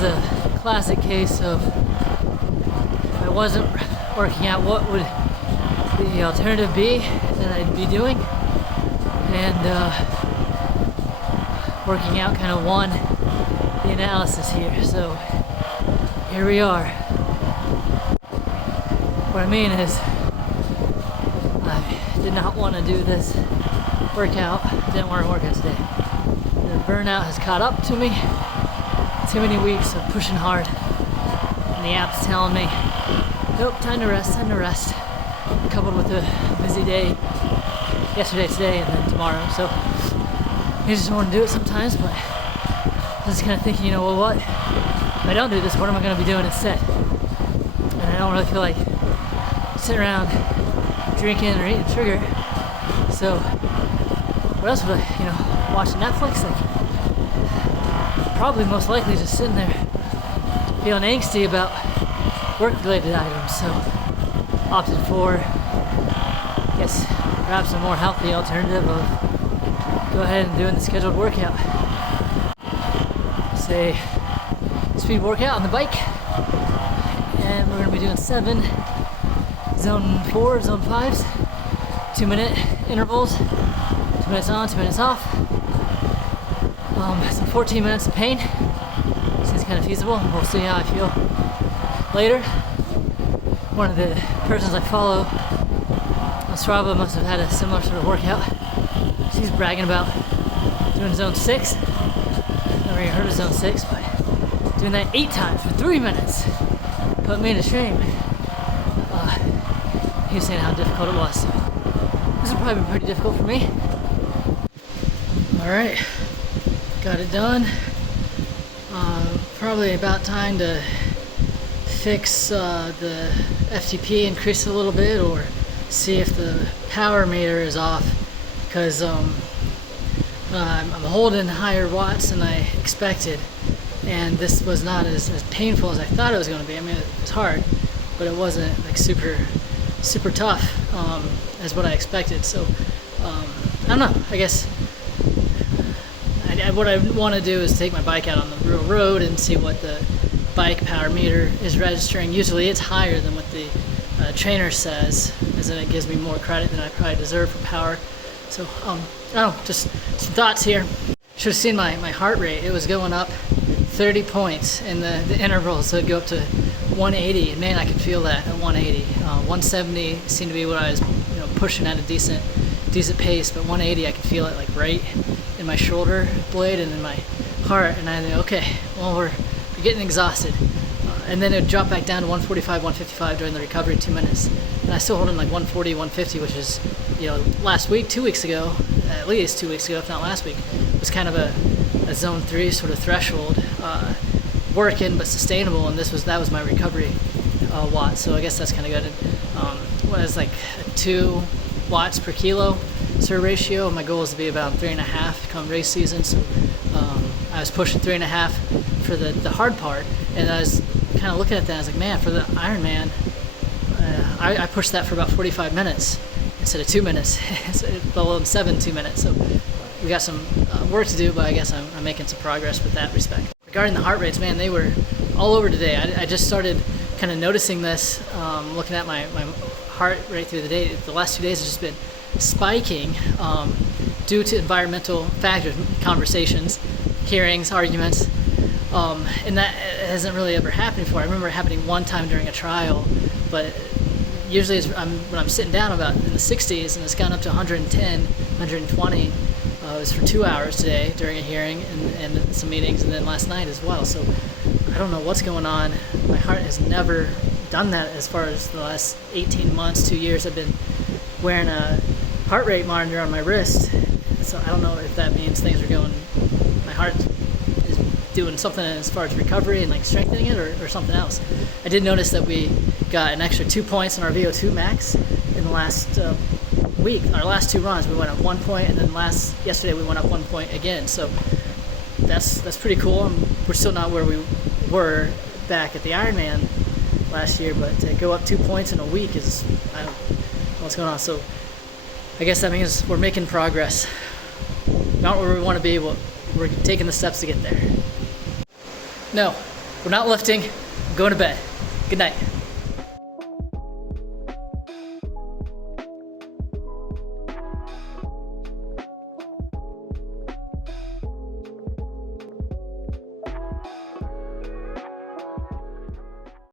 is a classic case of if I wasn't working out, what would the alternative be that I'd be doing? And working out kind of won the analysis here. So here we are. What I mean is, I did not want to do this workout. Didn't want to work out today. The burnout has caught up to me. Too many weeks of pushing hard, and the app's telling me, nope, time to rest, coupled with a busy day yesterday, today, and then tomorrow. So I just want to do it sometimes, but I was kind of thinking, you know, well, what if I don't do this, what am I going to be doing instead? And I don't really feel like sitting around drinking or eating sugar. So what else would I, watching Netflix? Like, probably most likely just sitting there feeling angsty about work-related items. So opted for, I guess, perhaps a more healthy alternative of go ahead and doing the scheduled workout. Say speed workout on the bike, and we're going to be doing 7 zone 4, zone 5s, 2-minute intervals, 2 minutes on, 2 minutes off. So 14 minutes of pain. Seems kind of feasible. We'll see how I feel later. One of the persons I follow on Strava must have had a similar sort of workout. She's bragging about doing zone 6. Never even heard of zone 6, but doing that 8 times for 3 minutes put me to shame. He was saying how difficult it was. This will probably be pretty difficult for me. Alright, got it done. Probably about time to fix the FTP, increase it a little bit, or see if the power meter is off, because I'm holding higher watts than I expected, and this was not as painful as I thought it was going to be. I mean, it was hard, but it wasn't like super tough as what I expected. So I don't know, I guess what I want to do is take my bike out on the real road and see what the bike power meter is registering. Usually it's higher than what the trainer says, as in it gives me more credit than I probably deserve for power. So I don't know, just some thoughts here. Should have seen my heart rate. It was going up 30 points in the intervals, so it'd go up to 180, and man, I could feel that at 180. 170 seemed to be what I was pushing at a decent pace, but 180 I could feel it like right in my shoulder blade and in my heart, and I think, okay, well, we're getting exhausted. And then it would drop back down to 145, 155 during the recovery, 2 minutes. And I still hold in like 140, 150, which is, last week, 2 weeks ago, at least 2 weeks ago, if not last week, was kind of a zone 3 sort of threshold, working but sustainable, and that was my recovery watt. So I guess that's kind of good. Was like 2 watts per kilo sort of ratio. My goal is to be about 3.5 come race season. So I was pushing 3.5 for the hard part, and I was kind of looking at that. I was like, man, for the Ironman, I pushed that for about 45 minutes instead of 2 minutes, below 2 minutes. So we got some work to do, but I guess I'm making some progress with that respect. Regarding the heart rates, man, they were all over today. I just started kind of noticing this, looking at my heart rate through the day. The last 2 days have just been spiking due to environmental factors, conversations, hearings, arguments, and that hasn't really ever happened before. I remember it happening one time during a trial, but usually when I'm sitting down about in the 60s, and it's gone up to 110, 120. It was for 2 hours today during a hearing and some meetings, and then last night as well. So I don't know what's going on. My heart has never done that as far as the last 18 months, 2 years. I've been wearing a heart rate monitor on my wrist. So I don't know if that means things are going, my heart is doing something as far as recovery and like strengthening it, or something else. I did notice that we got an extra 2 points in our VO2 max in the last week. Our last 2 runs, we went up 1 point, and then yesterday we went up 1 point again. So that's pretty cool. We're still not where we were back at the Ironman last year, but to go up 2 points in a week is, I don't know what's going on. So I guess that means we're making progress. Not where we want to be, but we're taking the steps to get there. No, We're not lifting. I'm going to bed. Good night.